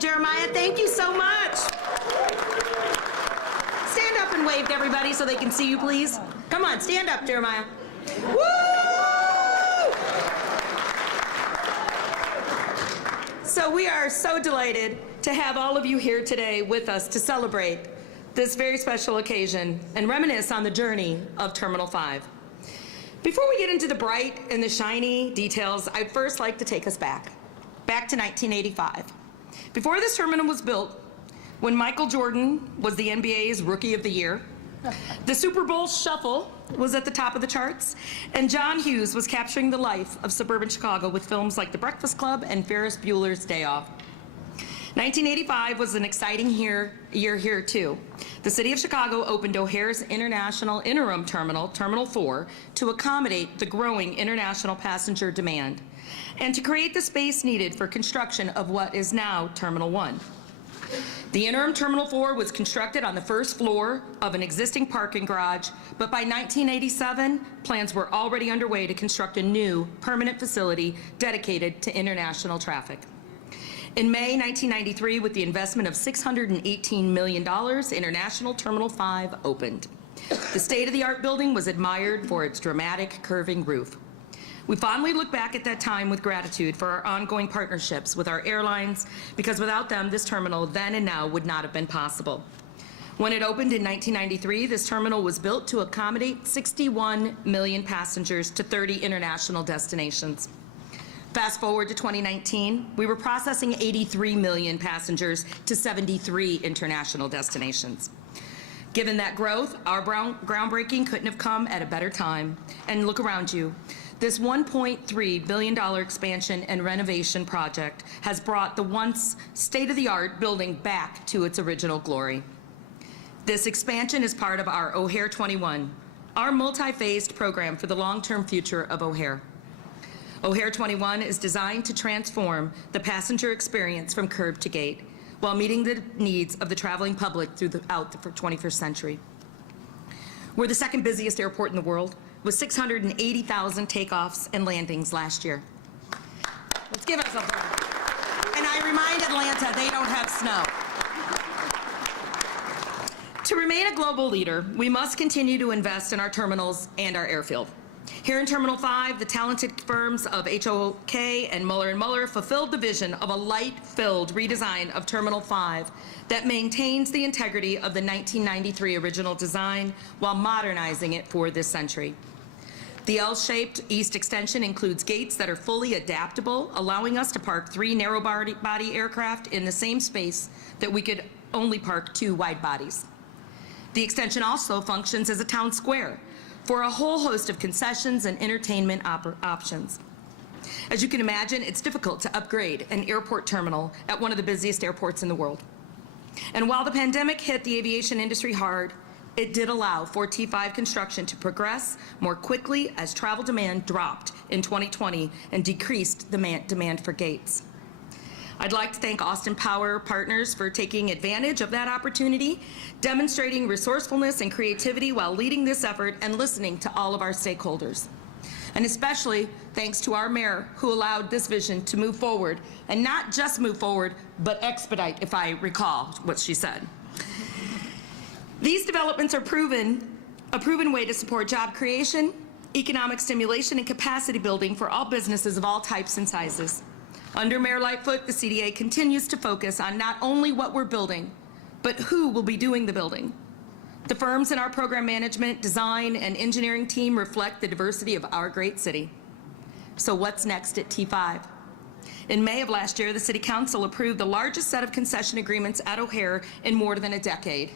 Jeremiah, thank you so much. Stand up and wave to everybody so they can see you, please. Come on, stand up, Jeremiah. Woo! So we are so delighted to have all of you here today with us to celebrate this very special occasion and reminisce on the journey of Terminal 5. Before we get into the bright and the shiny details, I'd first like to take us back to 1985. Before this terminal was built, when Michael Jordan was the NBA's Rookie of the Year, the Super Bowl Shuffle was at the top of the charts, and John Hughes was capturing the life of suburban Chicago with films like The Breakfast Club and Ferris Bueller's Day Off. 1985 was an exciting year here too. The city of Chicago opened O'Hare's International Interim Terminal, Terminal 4, to accommodate the growing international passenger demand and to create the space needed for construction of what is now Terminal 1. The interim Terminal 4 was constructed on the first floor of an existing parking garage, but by 1987, plans were already underway to construct a new permanent facility dedicated to international traffic. In May 1993, with the investment of $618 million, International Terminal 5 opened. The state-of-the-art building was admired for its dramatic curving roof. We fondly look back at that time with gratitude for our ongoing partnerships with our airlines, because without them, this terminal then and now would not have been possible. When it opened in 1993, this terminal was built to accommodate 61 million passengers to 30 international destinations. Fast forward to 2019, we were processing 83 million passengers to 73 international destinations. Given that growth, our groundbreaking couldn't have come at a better time. And look around you. This $1.3 billion expansion and renovation project has brought the once state-of-the-art building back to its original glory. This expansion is part of our O'Hare 21, our multi-phased program for the long-term future of O'Hare. O'Hare 21 is designed to transform the passenger experience from curb to gate while meeting the needs of the traveling public throughout the 21st century. We're the second busiest airport in the world, with 680,000 takeoffs and landings last year. Let's give ourselves a round. And I remind Atlanta, they don't have snow. To remain a global leader, we must continue to invest in our terminals and our airfield. Here in Terminal 5, the talented firms of HOK and Muller & Muller fulfilled the vision of a light-filled redesign of Terminal 5 that maintains the integrity of the 1993 original design while modernizing it for this century. The L-shaped east extension includes gates that are fully adaptable, allowing us to park 3 narrow-body aircraft in the same space that we could only park 2 wide bodies. The extension also functions as a town square for a whole host of concessions and entertainment options. As you can imagine, it's difficult to upgrade an airport terminal at one of the busiest airports in the world. And while the pandemic hit the aviation industry hard, it did allow for T5 construction to progress more quickly as travel demand dropped in 2020 and decreased the demand for gates. I'd like to thank Austin Power Partners for taking advantage of that opportunity, demonstrating resourcefulness and creativity while leading this effort and listening to all of our stakeholders. And especially thanks to our mayor, who allowed this vision to move forward, and not just move forward, but expedite, if I recall what she said. These developments are a proven way to support job creation, economic stimulation, and capacity building for all businesses of all types and sizes. Under Mayor Lightfoot, the CDA continues to focus on not only what we're building, but who will be doing the building. The firms in our program management, design, and engineering team reflect the diversity of our great city. So what's next at T5? In May of last year, the City Council approved the largest set of concession agreements at O'Hare in more than a decade.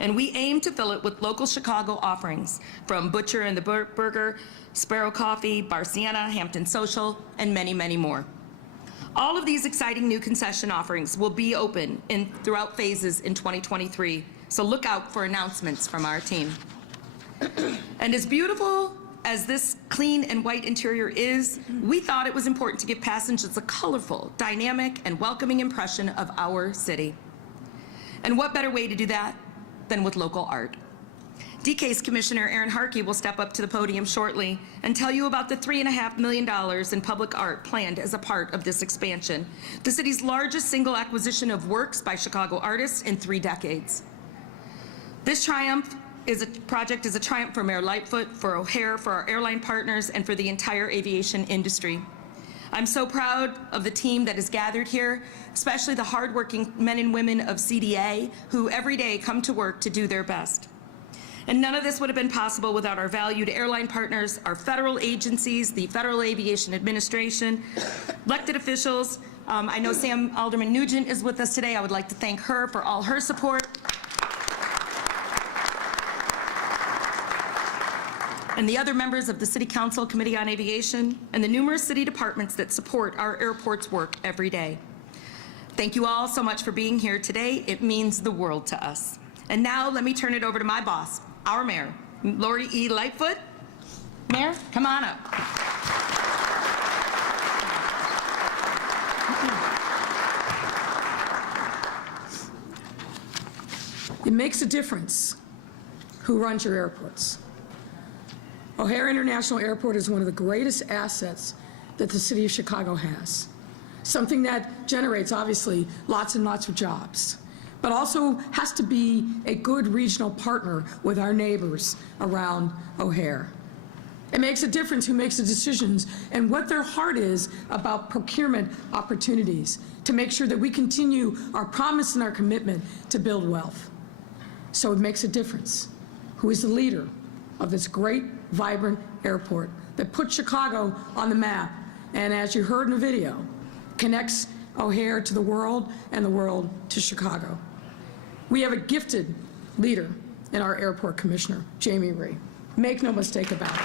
And we aim to fill it with local Chicago offerings, from Butcher and the Burger, Sparrow Coffee, Bar Sienna, Hampton Social, and many, many more. All of these exciting new concession offerings will be open throughout phases in 2023, so look out for announcements from our team. And as beautiful as this clean and white interior is, we thought it was important to give passengers a colorful, dynamic, and welcoming impression of our city. And what better way to do that than with local art? DCA's Commissioner Aaron Harkey will step up to the podium shortly and tell you about the $3.5 million in public art planned as a part of this expansion, the city's largest single acquisition of works by Chicago artists in 3 decades. This project is a triumph for Mayor Lightfoot, for O'Hare, for our airline partners, and for the entire aviation industry. I'm so proud of the team that is gathered here, especially the hardworking men and women of CDA who every day come to work to do their best. And none of this would have been possible without our valued airline partners, our federal agencies, the Federal Aviation Administration, elected officials. I know Alderman Nugent is with us today. I would like to thank her for all her support. And the other members of the City Council Committee on Aviation, and the numerous city departments that support our airport's work every day. Thank you all so much for being here today. It means the world to us. And now let me turn it over to my boss, our mayor, Lori E. Lightfoot. Mayor, come on up. It makes a difference who runs your airports. O'Hare International Airport is one of the greatest assets that the city of Chicago has. Something that generates, obviously, lots and lots of jobs, but also has to be a good regional partner with our neighbors around O'Hare. It makes a difference who makes the decisions and what their heart is about procurement opportunities to make sure that we continue our promise and our commitment to build wealth. So it makes a difference who is the leader of this great, vibrant airport that puts Chicago on the map, and as you heard in the video, connects O'Hare to the world and the world to Chicago. We have a gifted leader in our airport commissioner, Jamie Rhee. Make no mistake about it.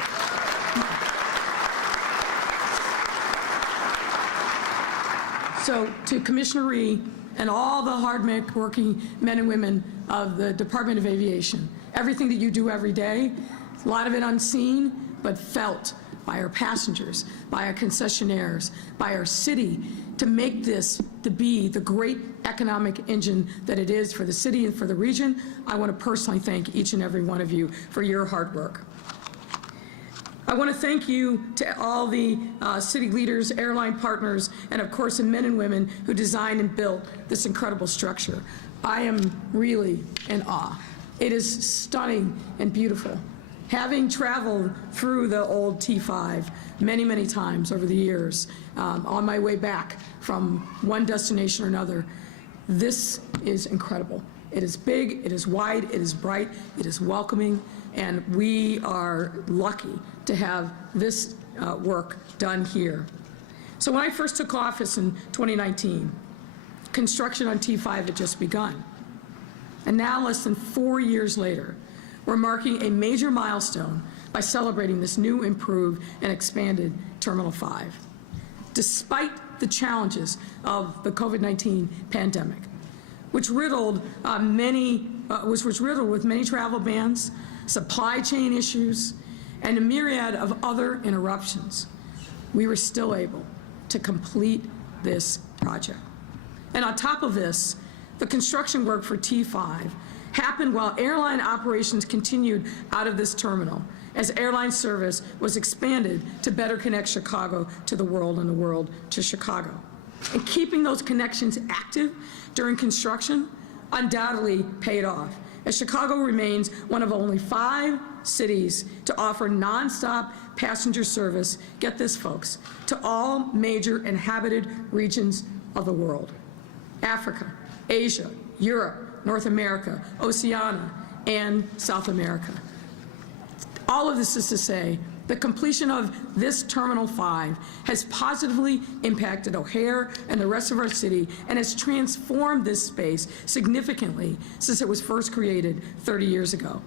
So to Commissioner Rhee and all the hard-working men and women of the Department of Aviation, everything that you do every day, a lot of it unseen, but felt by our passengers, by our concessionaires, by our city, to make this to be the great economic engine that it is for the city and for the region. I want to personally thank each and every one of you for your hard work. I want to thank you to all the city leaders, airline partners, and of course the men and women who designed and built this incredible structure. I am really in awe. It is stunning and beautiful. Having traveled through the old T5 many, many times over the years, on my way back from one destination or another, this is incredible. It is big, it is wide, it is bright, it is welcoming, and we are lucky to have this work done here. So when I first took office in 2019, construction on T5 had just begun. And now, less than 4 years later, we're marking a major milestone by celebrating this new, improved, and expanded Terminal 5. Despite the challenges of the COVID-19 pandemic, which riddled was riddled with many travel bans, supply chain issues, and a myriad of other interruptions, we were still able to complete this project. And on top of this, the construction work for T5 happened while airline operations continued out of this terminal as airline service was expanded to better connect Chicago to the world and the world to Chicago. And keeping those connections active during construction undoubtedly paid off, as Chicago remains one of only 5 cities to offer nonstop passenger service, get this folks, to all major inhabited regions of the world: Africa, Asia, Europe, North America, Oceania, and South America. All of this is to say the completion of this Terminal 5 has positively impacted O'Hare and the rest of our city and has transformed this space significantly since it was first created 30 years ago.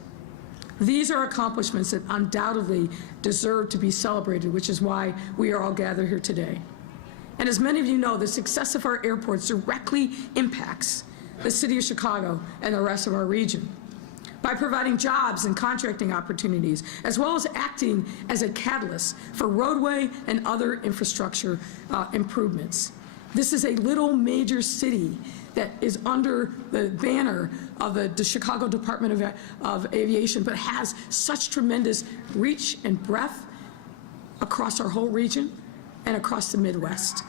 These are accomplishments that undoubtedly deserve to be celebrated, which is why we are all gathered here today. And as many of you know, the success of our airports directly impacts the city of Chicago and the rest of our region by providing jobs and contracting opportunities, as well as acting as a catalyst for roadway and other infrastructure improvements. This is a little major city that is under the banner of the Chicago Department of Aviation, but has such tremendous reach and breadth across our whole region and across the Midwest.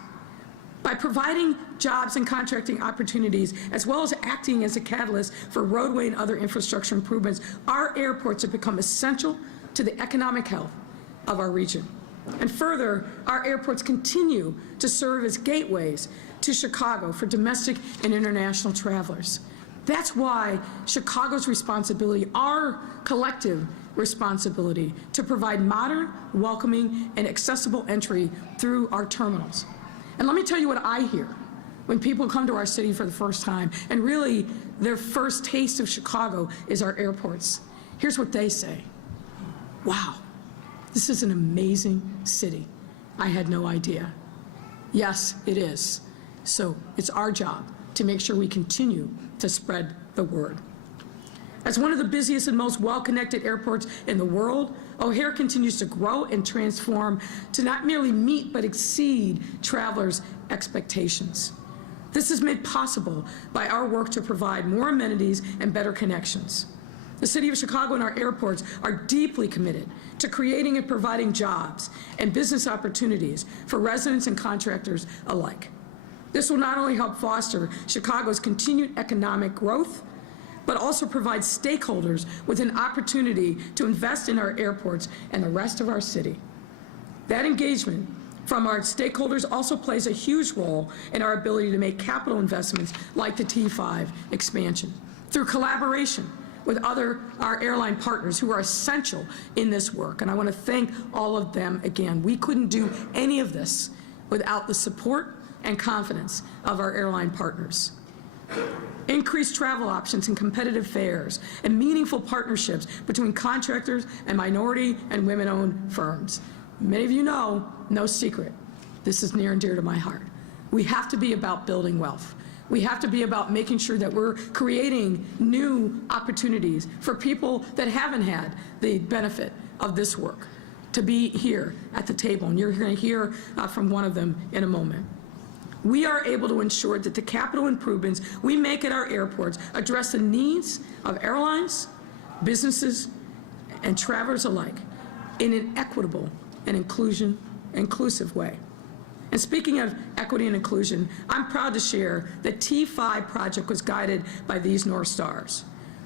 By providing jobs and contracting opportunities, as well as acting as a catalyst for roadway and other infrastructure improvements, our airports have become essential to the economic health of our region. And further, our airports continue to serve as gateways to Chicago for domestic and international travelers. That's why Chicago's responsibility, our collective responsibility, to provide modern, welcoming, and accessible entry through our terminals. And let me tell you what I hear when people come to our city for the first time, and really their first taste of Chicago is our airports. Here's what they say. Wow, this is an amazing city. I had no idea. Yes, it is. So it's our job to make sure we continue to spread the word. As one of the busiest and most well-connected airports in the world, O'Hare continues to grow and transform to not merely meet but exceed travelers' expectations. This is made possible by our work to provide more amenities and better connections. The City of Chicago and our airports are deeply committed to creating and providing jobs and business opportunities for residents and contractors alike. This will not only help foster Chicago's continued economic growth, but also provide stakeholders with an opportunity to invest in our airports and the rest of our city. That engagement from our stakeholders also plays a huge role in our ability to make capital investments like the T5 expansion. Through collaboration with our airline partners who are essential in this work, and I want to thank all of them again. We couldn't do any of this without the support and confidence of our airline partners. Increased travel options and competitive fares, and meaningful partnerships between contractors and minority and women-owned firms. Many of you know, no secret, this is near and dear to my heart. We have to be about building wealth. We have to be about making sure that we're creating new opportunities for people that haven't had the benefit of this work to be here at the table, and you're going to hear from one of them in a moment. We are able to ensure that the capital improvements we make at our airports address the needs of airlines, businesses, and travelers alike in an equitable and inclusive way. And speaking of equity and inclusion, I'm proud to share that T5 project was guided by these North Stars.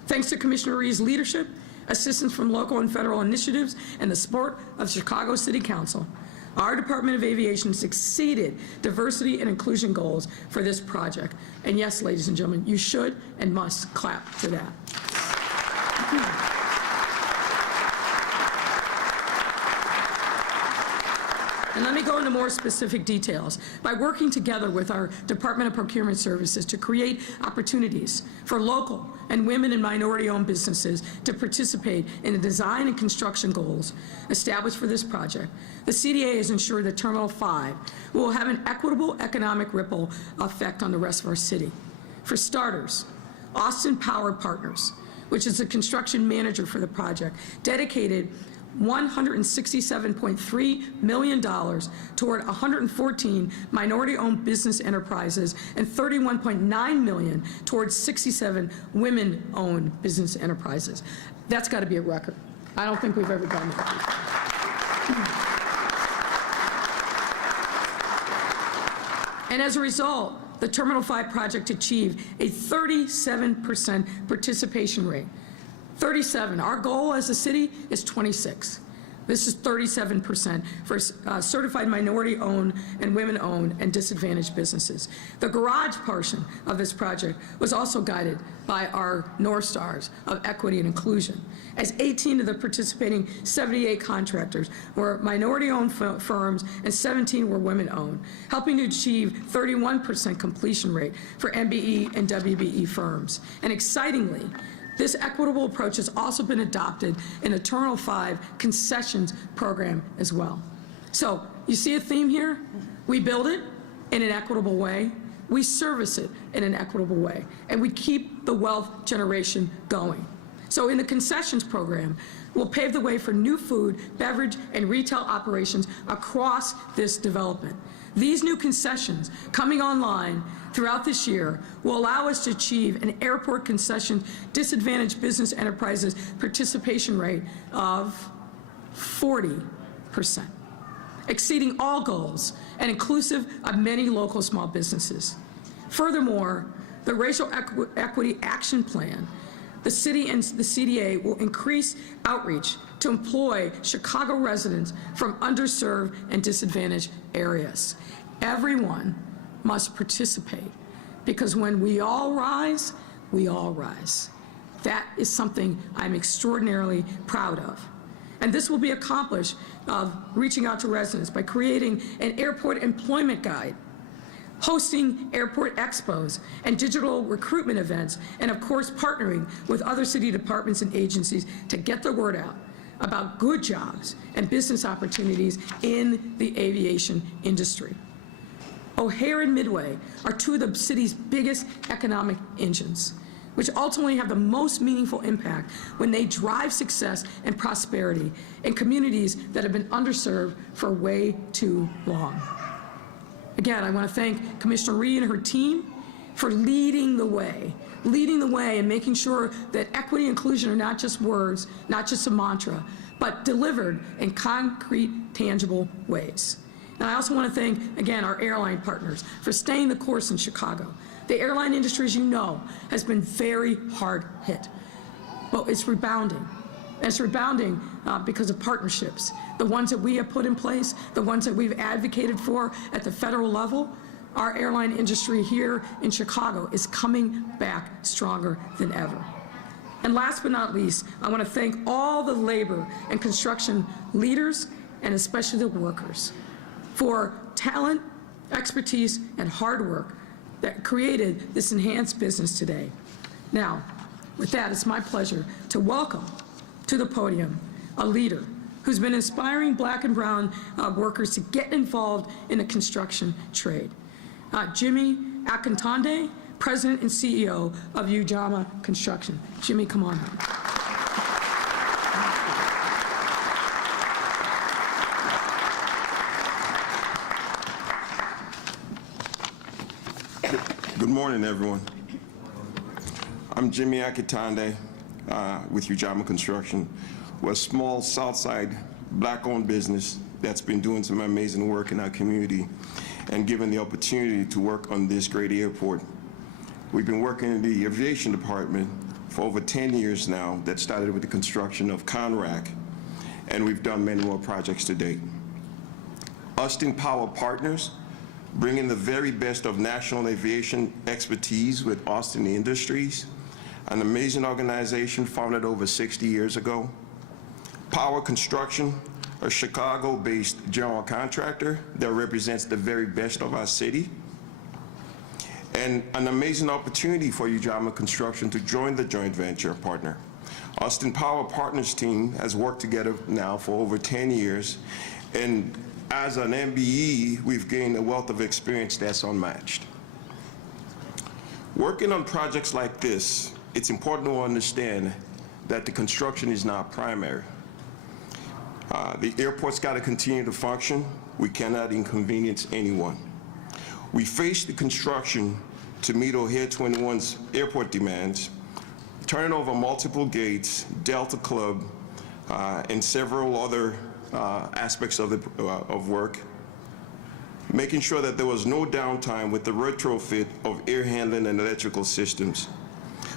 Thanks to Commissioner Ree's leadership, assistance from local and federal initiatives, and the support of Chicago City Council, our Department of Aviation succeeded diversity and inclusion goals for this project. And yes, ladies and gentlemen, you should and must clap for that. And let me go into more specific details. By working together with our Department of Procurement Services to create opportunities for local and women and minority-owned businesses to participate in the design and construction goals established for this project, the CDA has ensured that Terminal 5 will have an equitable economic ripple effect on the rest of our city. For starters, Austin Power Partners, which is the construction manager for the project, dedicated $167.3 million toward 114 minority-owned business enterprises and $31.9 million towards 67 women-owned business enterprises. That's got to be a record. I don't think we've ever done that. And as a result, the Terminal 5 project achieved a 37% participation rate. 37. Our goal as a city is 26. This is 37% for certified minority-owned and women-owned and disadvantaged businesses. The garage portion of this project was also guided by our North Stars of equity and inclusion, as 18 of the participating 78 contractors were minority-owned firms and 17 were women-owned, helping to achieve 31% completion rate for MBE and WBE firms. And excitingly, this equitable approach has also been adopted in the Terminal 5 concessions program as well. So you see a theme here? We build it in an equitable way, we service it in an equitable way, and we keep the wealth generation going. So in the concessions program, we'll pave the way for new food, beverage, and retail operations across this development. These new concessions coming online throughout this year will allow us to achieve an airport concession disadvantaged business enterprises participation rate of 40%, exceeding all goals and inclusive of many local small businesses. Furthermore, the Racial Equity Action Plan, the city and the CDA will increase outreach to employ Chicago residents from underserved and disadvantaged areas. Everyone must participate, because when we all rise, we all rise. That is something I'm extraordinarily proud of. And this will be accomplished reaching out to residents by creating an airport employment guide, hosting airport expos and digital recruitment events, and of course partnering with other city departments and agencies to get the word out about good jobs and business opportunities in the aviation industry. O'Hare and Midway are two of the city's biggest economic engines, which ultimately have the most meaningful impact when they drive success and prosperity in communities that have been underserved for way too long. Again, I want to thank Commissioner Rhee and her team for leading the way and making sure that equity and inclusion are not just words, not just a mantra, but delivered in concrete, tangible ways. And I also want to thank, again, our airline partners for staying the course in Chicago. The airline industry, as you know, has been very hard hit. But it's rebounding. And it's rebounding because of partnerships, the ones that we have put in place, the ones that we've advocated for at the federal level. Our airline industry here in Chicago is coming back stronger than ever. And last but not least, I want to thank all the labor and construction leaders, and especially the workers, for talent, expertise, and hard work that created this enhanced business today. Now, with that, it's my pleasure to welcome to the podium a leader who's been inspiring Black and brown workers to get involved in the construction trade. Jimmy Akintande, President and CEO of Ujamaa Construction. Jimmy, come on up. Good morning, everyone. I'm Jimmy Akintande with Ujamaa Construction. We're a small Southside Black-owned business that's been doing some amazing work in our community and given the opportunity to work on this great airport. We've been working in the aviation department for over 10 years now. That started with the construction of CONRAC, and we've done many more projects to date. Austin Power Partners, bringing the very best of national aviation expertise with Austin Industries, an amazing organization founded over 60 years ago. Power Construction, a Chicago-based general contractor that represents the very best of our city. And an amazing opportunity for Ujamaa Construction to join the joint venture partner. Austin Power Partners team has worked together now for over 10 years, and as an MBE, we've gained a wealth of experience that's unmatched. Working on projects like this, it's important to understand that the construction is not primary. The airport's got to continue to function. We cannot inconvenience anyone. We face the construction to meet O'Hare 21's airport demands, turning over multiple gates, Delta Club, and several other aspects of work, making sure that there was no downtime with the retrofit of air handling and electrical systems.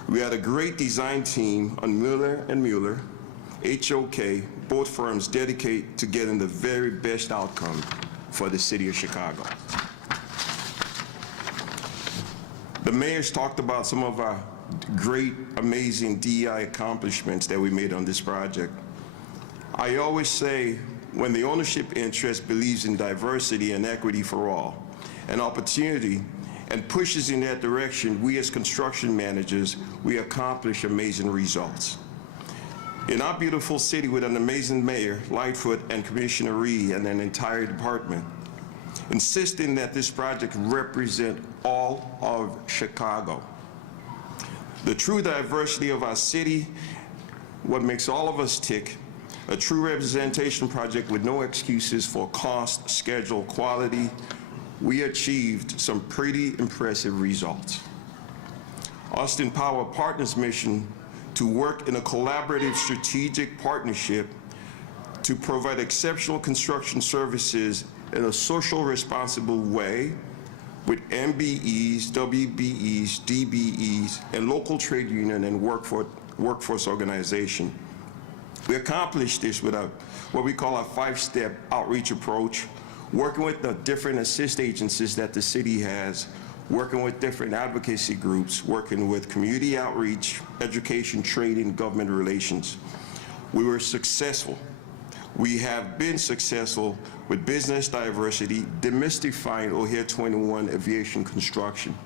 We had a great design team on Mueller & Mueller, HOK, both firms dedicated to getting the very best outcome for the city of Chicago. The mayor's talked about some of our great, amazing DEI accomplishments that we made on this project. I always say, when the ownership interest believes in diversity and equity for all, and opportunity, and pushes in that direction, we as construction managers, we accomplish amazing results. In our beautiful city with an amazing mayor, Lightfoot, and Commissioner Rhee, and an entire department, insisting that this project represent all of Chicago. The true diversity of our city what makes all of us tick, a true representation project with no excuses for cost, schedule, quality. We achieved some pretty impressive results. Austin Power Partners' mission to work in a collaborative strategic partnership to provide exceptional construction services in a social responsible way with MBEs, WBEs, DBEs, and local trade union and workforce organization. We accomplished this with what we call a 5-step outreach approach, working with the different assist agencies that the city has, working with different advocacy groups, working with community outreach, education, training, government relations. We were successful. We have been successful with business diversity, demystifying O'Hare 21 aviation construction.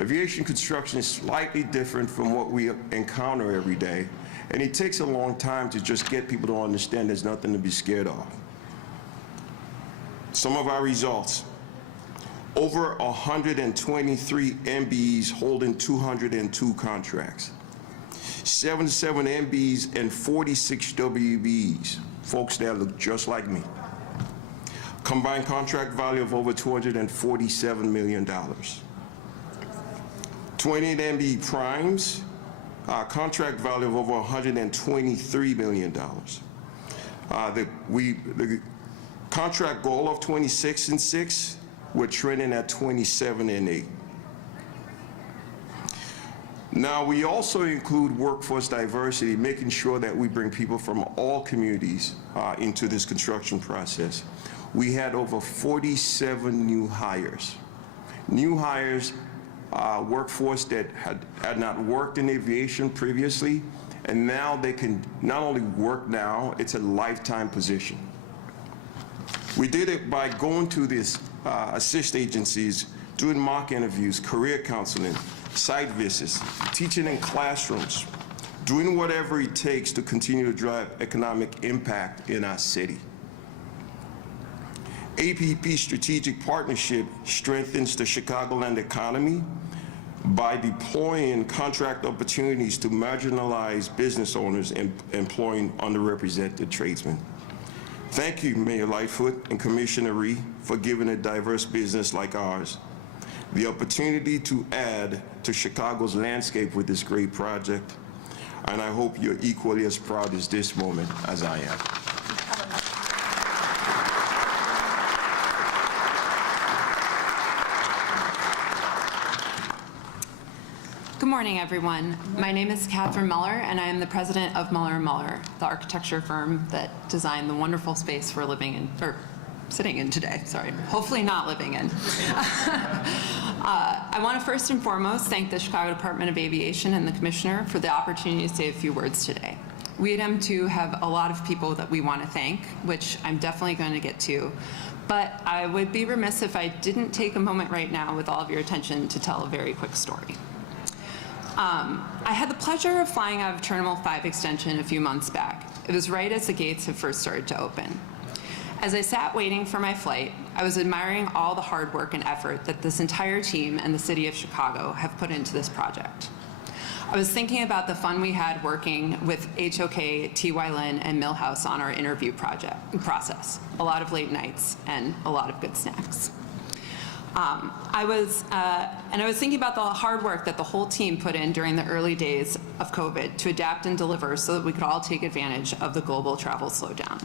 Aviation construction is slightly different from what we encounter every day, and it takes a long time to just get people to understand there's nothing to be scared of. Some of our results: over 123 MBEs holding 202 contracts, 77 MBEs and 46 WBEs, folks that look just like me. Combined contract value of over $247 million. 28 MBE primes, contract value of over $123 million. The contract goal of 26 and 6, we're trending at 27 and 8. Now, we also include workforce diversity, making sure that we bring people from all communities into this construction process. We had over 47 new hires. New hires, workforce that had not worked in aviation previously, and now they can not only work now, it's a lifetime position. We did it by going to these assist agencies, doing mock interviews, career counseling, site visits, teaching in classrooms, doing whatever it takes to continue to drive economic impact in our city. APP strategic partnership strengthens the Chicagoland economy by deploying contract opportunities to marginalized business owners and employing underrepresented tradesmen. Thank you, Mayor Lightfoot and Commissioner Rhee, for giving a diverse business like ours the opportunity to add to Chicago's landscape with this great project. And I hope you're equally as proud as this moment as I am. Good morning, everyone. My name is Catherine Muller, and I am the president of Muller & Muller, the architecture firm that designed the wonderful space we're living in, or sitting in today, sorry, hopefully not living in. I want to first and foremost thank the Chicago Department of Aviation and the Commissioner for the opportunity to say a few words today. We at M2 have a lot of people that we want to thank, which I'm definitely going to get to, but I would be remiss if I didn't take a moment right now with all of your attention to tell a very quick story. I had the pleasure of flying out of Terminal 5 Extension a few months back. It was right as the gates had first started to open. As I sat waiting for my flight, I was admiring all the hard work and effort that this entire team and the city of Chicago have put into this project. I was thinking about the fun we had working with HOK, TY Lin, and Millhouse on our interview process. A lot of late nights and a lot of good snacks. I was thinking about the hard work that the whole team put in during the early days of COVID to adapt and deliver so that we could all take advantage of the global travel slowdown.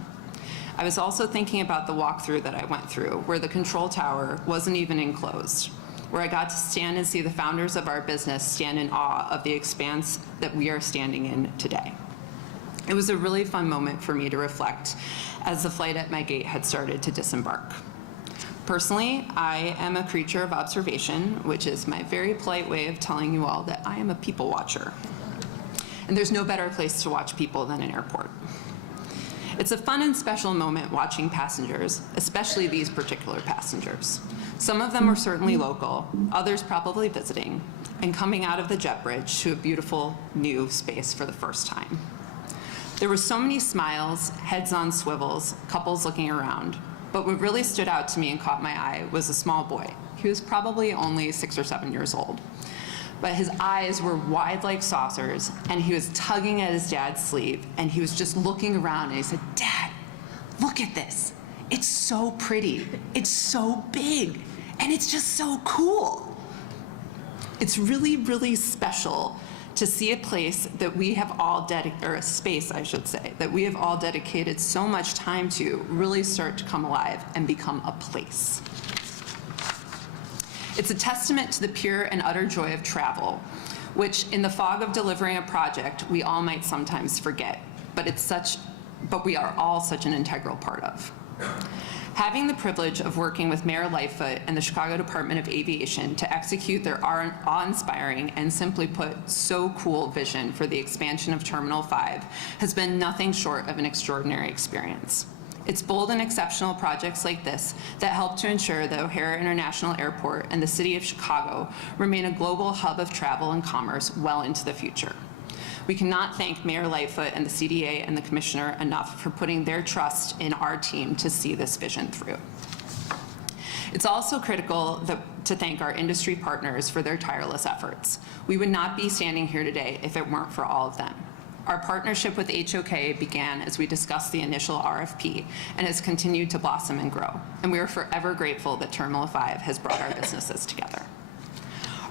I was also thinking about the walkthrough that I went through, where the control tower wasn't even enclosed, where I got to stand and see the founders of our business stand in awe of the expanse that we are standing in today. It was a really fun moment for me to reflect as the flight at my gate had started to disembark. Personally, I am a creature of observation, which is my very polite way of telling you all that I am a people watcher. And there's no better place to watch people than an airport. It's a fun and special moment watching passengers, especially these particular passengers. Some of them are certainly local, others probably visiting, and coming out of the jet bridge to a beautiful new space for the first time. There were so many smiles, heads on swivels, couples looking around. But what really stood out to me and caught my eye was a small boy. He was probably only 6 or 7 years old. but his eyes were wide like saucers, and he was tugging at his dad's sleeve, and he was just looking around, and he said, "Dad, look at this. It's so pretty, it's so big, and it's just so cool." It's really, really special to see a place that we have all or a space, I should say, that we have all dedicated so much time to really start to come alive and become a place. It's a testament to the pure and utter joy of travel, which in the fog of delivering a project, we all might sometimes forget, but we are all such an integral part of. Having the privilege of working with Mayor Lightfoot and the Chicago Department of Aviation to execute their awe-inspiring and, simply put, so cool vision for the expansion of Terminal 5 has been nothing short of an extraordinary experience. It's bold and exceptional projects like this that help to ensure that O'Hare International Airport and the city of Chicago remain a global hub of travel and commerce well into the future. We cannot thank Mayor Lightfoot and the CDA and the Commissioner enough for putting their trust in our team to see this vision through. It's also critical to thank our industry partners for their tireless efforts. We would not be standing here today if it weren't for all of them. Our partnership with HOK began as we discussed the initial RFP and has continued to blossom and grow. And we are forever grateful that Terminal 5 has brought our businesses together.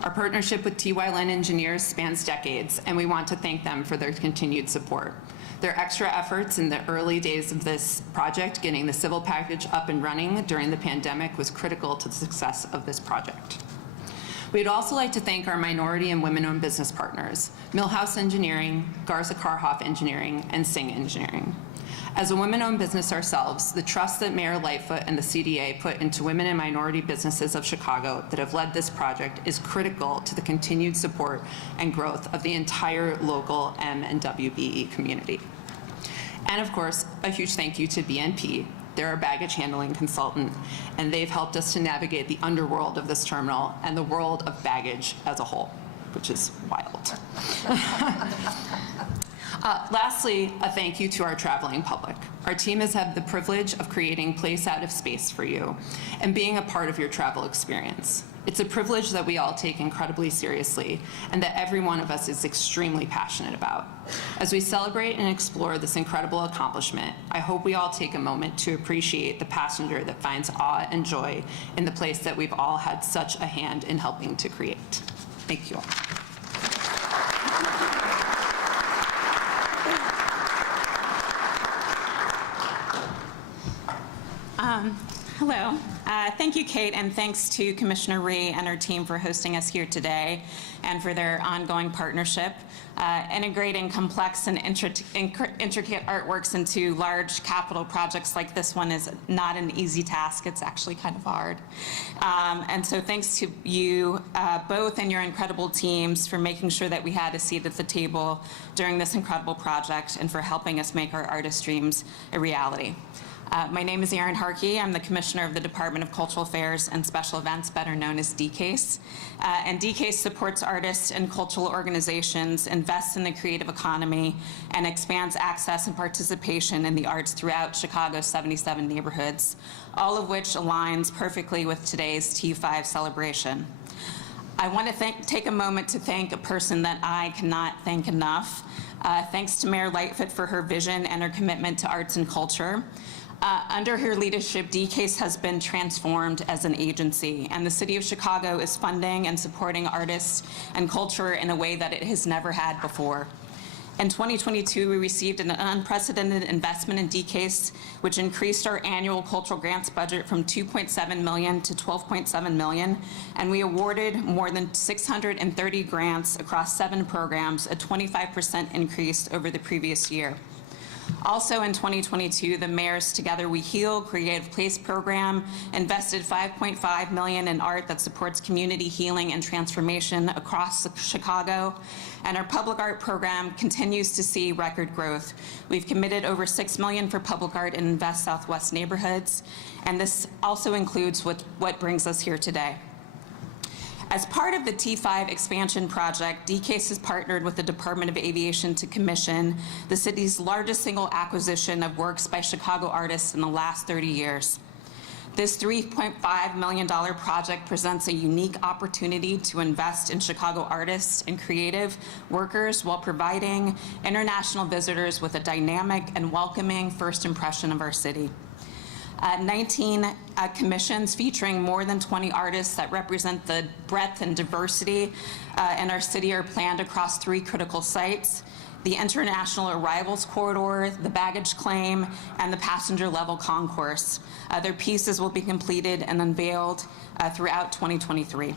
Our partnership with TY Lin Engineers spans decades, and we want to thank them for their continued support. Their extra efforts in the early days of this project, getting the civil package up and running during the pandemic, was critical to the success of this project. We'd also like to thank our minority and women-owned business partners, Millhouse Engineering, Garza Karhoff Engineering, and Singh Engineering. As a women-owned business ourselves, the trust that Mayor Lightfoot and the CDA put into women and minority businesses of Chicago that have led this project is critical to the continued support and growth of the entire local M and WBE community. And of course, a huge thank you to BNP. They're our baggage handling consultant, and they've helped us to navigate the underworld of this terminal and the world of baggage as a whole, which is wild. Lastly, a thank you to our traveling public. Our team has had the privilege of creating Place Out of Space for you and being a part of your travel experience. It's a privilege that we all take incredibly seriously and that every one of us is extremely passionate about. As we celebrate and explore this incredible accomplishment, I hope we all take a moment to appreciate the passenger that finds awe and joy in the place that we've all had such a hand in helping to create. Thank you all. Hello. Thank you, Kate, and thanks to Commissioner Rhee and her team for hosting us here today and for their ongoing partnership. Integrating complex and intricate artworks into large capital projects like this one is not an easy task. It's actually kind of hard. And so thanks to you both and your incredible teams for making sure that we had a seat at the table during this incredible project and for helping us make our artist dreams a reality. My name is Erin Harkey. I'm the Commissioner of the Department of Cultural Affairs and Special Events, better known as DCASE. And DCASE supports artists and cultural organizations, invests in the creative economy, and expands access and participation in the arts throughout Chicago's 77 neighborhoods, all of which aligns perfectly with today's T5 celebration. I want to take a moment to thank a person that I cannot thank enough. Thanks to Mayor Lightfoot for her vision and her commitment to arts and culture. Under her leadership, DCASE has been transformed as an agency, and the City of Chicago is funding and supporting artists and culture in a way that it has never had before. In 2022, we received an unprecedented investment in DCASE, which increased our annual cultural grants budget from $2.7 million to $12.7 million, and we awarded more than 630 grants across 7 programs, a 25% increase over the previous year. Also in 2022, the Mayor's Together We Heal Creative Place program invested $5.5 million in art that supports community healing and transformation across Chicago. And our public art program continues to see record growth. We've committed over $6 million for public art in Invest Southwest neighborhoods. And this also includes what brings us here today. As part of the T5 expansion project, DCASE has partnered with the Department of Aviation to commission the city's largest single acquisition of works by Chicago artists in the last 30 years. This $3.5 million project presents a unique opportunity to invest in Chicago artists and creative workers while providing international visitors with a dynamic and welcoming first impression of our city. 19 commissions featuring more than 20 artists that represent the breadth and diversity in our city are planned across 3 critical sites: the International Arrivals Corridor, the Baggage Claim, and the Passenger Level Concourse. Their pieces will be completed and unveiled throughout 2023.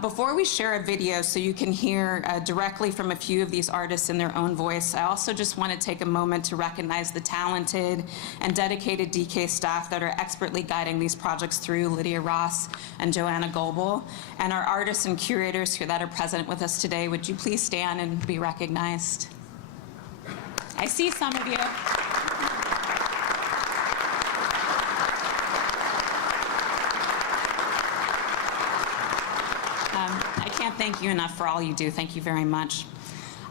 Before we share a video so you can hear directly from a few of these artists in their own voice, I also just want to take a moment to recognize the talented and dedicated DK staff that are expertly guiding these projects through, Lydia Ross and Joanna Goebel, and our artists and curators here that are present with us today. Would you please stand and be recognized? I see some of you. I can't thank you enough for all you do. Thank you very much.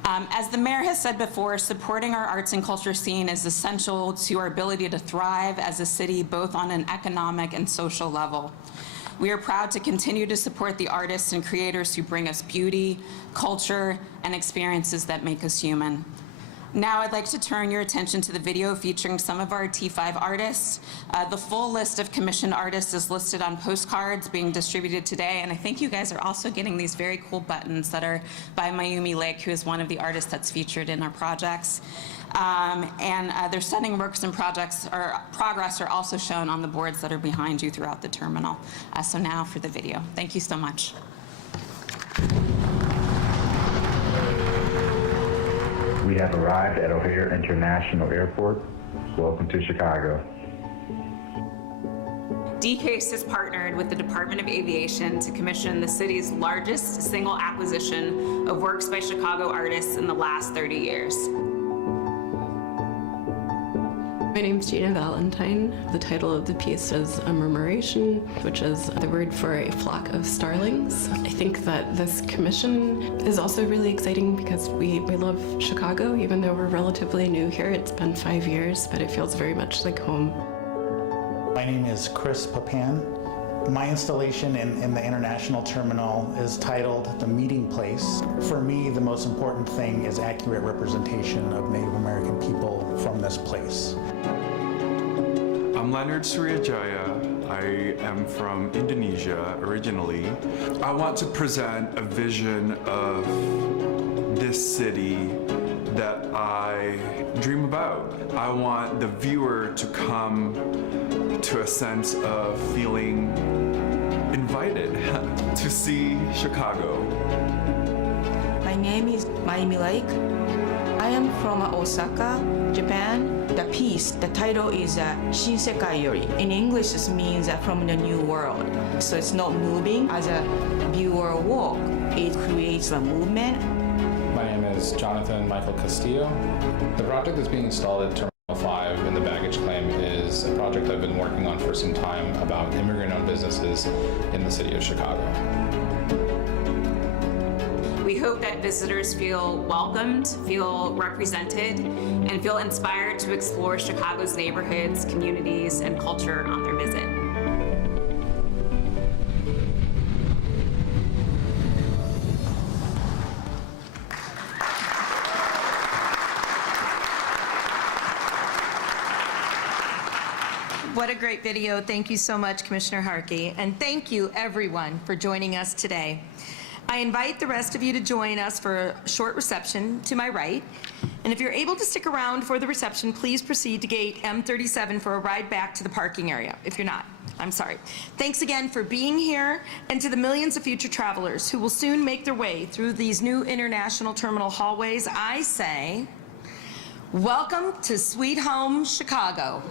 As the mayor has said before, supporting our arts and culture scene is essential to our ability to thrive as a city, both on an economic and social level. We are proud to continue to support the artists and creators who bring us beauty, culture, and experiences that make us human. Now I'd like to turn your attention to the video featuring some of our T5 artists. The full list of commissioned artists is listed on postcards being distributed today, and I think you guys are also getting these very cool buttons that are by Mayumi Lake, who is one of the artists that's featured in our projects. Their stunning works and progress are also shown on the boards that are behind you throughout the terminal. So now for the video. Thank you so much. We have arrived at O'Hare International Airport. Welcome to Chicago. DCASE has partnered with the Department of Aviation to commission the city's largest single acquisition of works by Chicago artists in the last 30 years. My name's Gina Valentine. The title of the piece is A Murmuration, which is the word for a flock of starlings. I think that this commission is also really exciting because we love Chicago, even though we're relatively new here. It's been 5 years, but it feels very much like home. My name is Chris Papan. My installation in the International Terminal is titled The Meeting Place. For me, the most important thing is accurate representation of Native American people from this place. I'm Leonard Suryajaya. I am from Indonesia originally. I want to present a vision of this city that I dream about. I want the viewer to come to a sense of feeling invited to see Chicago. My name is Mayumi Lake. I am from Osaka, Japan. The piece, the title is Shinsekai Yori. In English, this means from the new world. So it's not moving. As a viewer walk, it creates a movement. My name is Jonathan Michael Castillo. The project that's being installed at Terminal 5 in the baggage claim is a project I've been working on for some time about immigrant-owned businesses in the city of Chicago. We hope that visitors feel welcomed, feel represented, and feel inspired to explore Chicago's neighborhoods, communities, and culture on their visit. What a great video. Thank you so much, Commissioner Harkey. And thank you, everyone, for joining us today. I invite the rest of you to join us for a short reception to my right. And if you're able to stick around for the reception, please proceed to gate M37 for a ride back to the parking area. If you're not, I'm sorry. Thanks again for being here, and to the millions of future travelers who will soon make their way through these new international terminal hallways, I say, welcome to Sweet Home Chicago.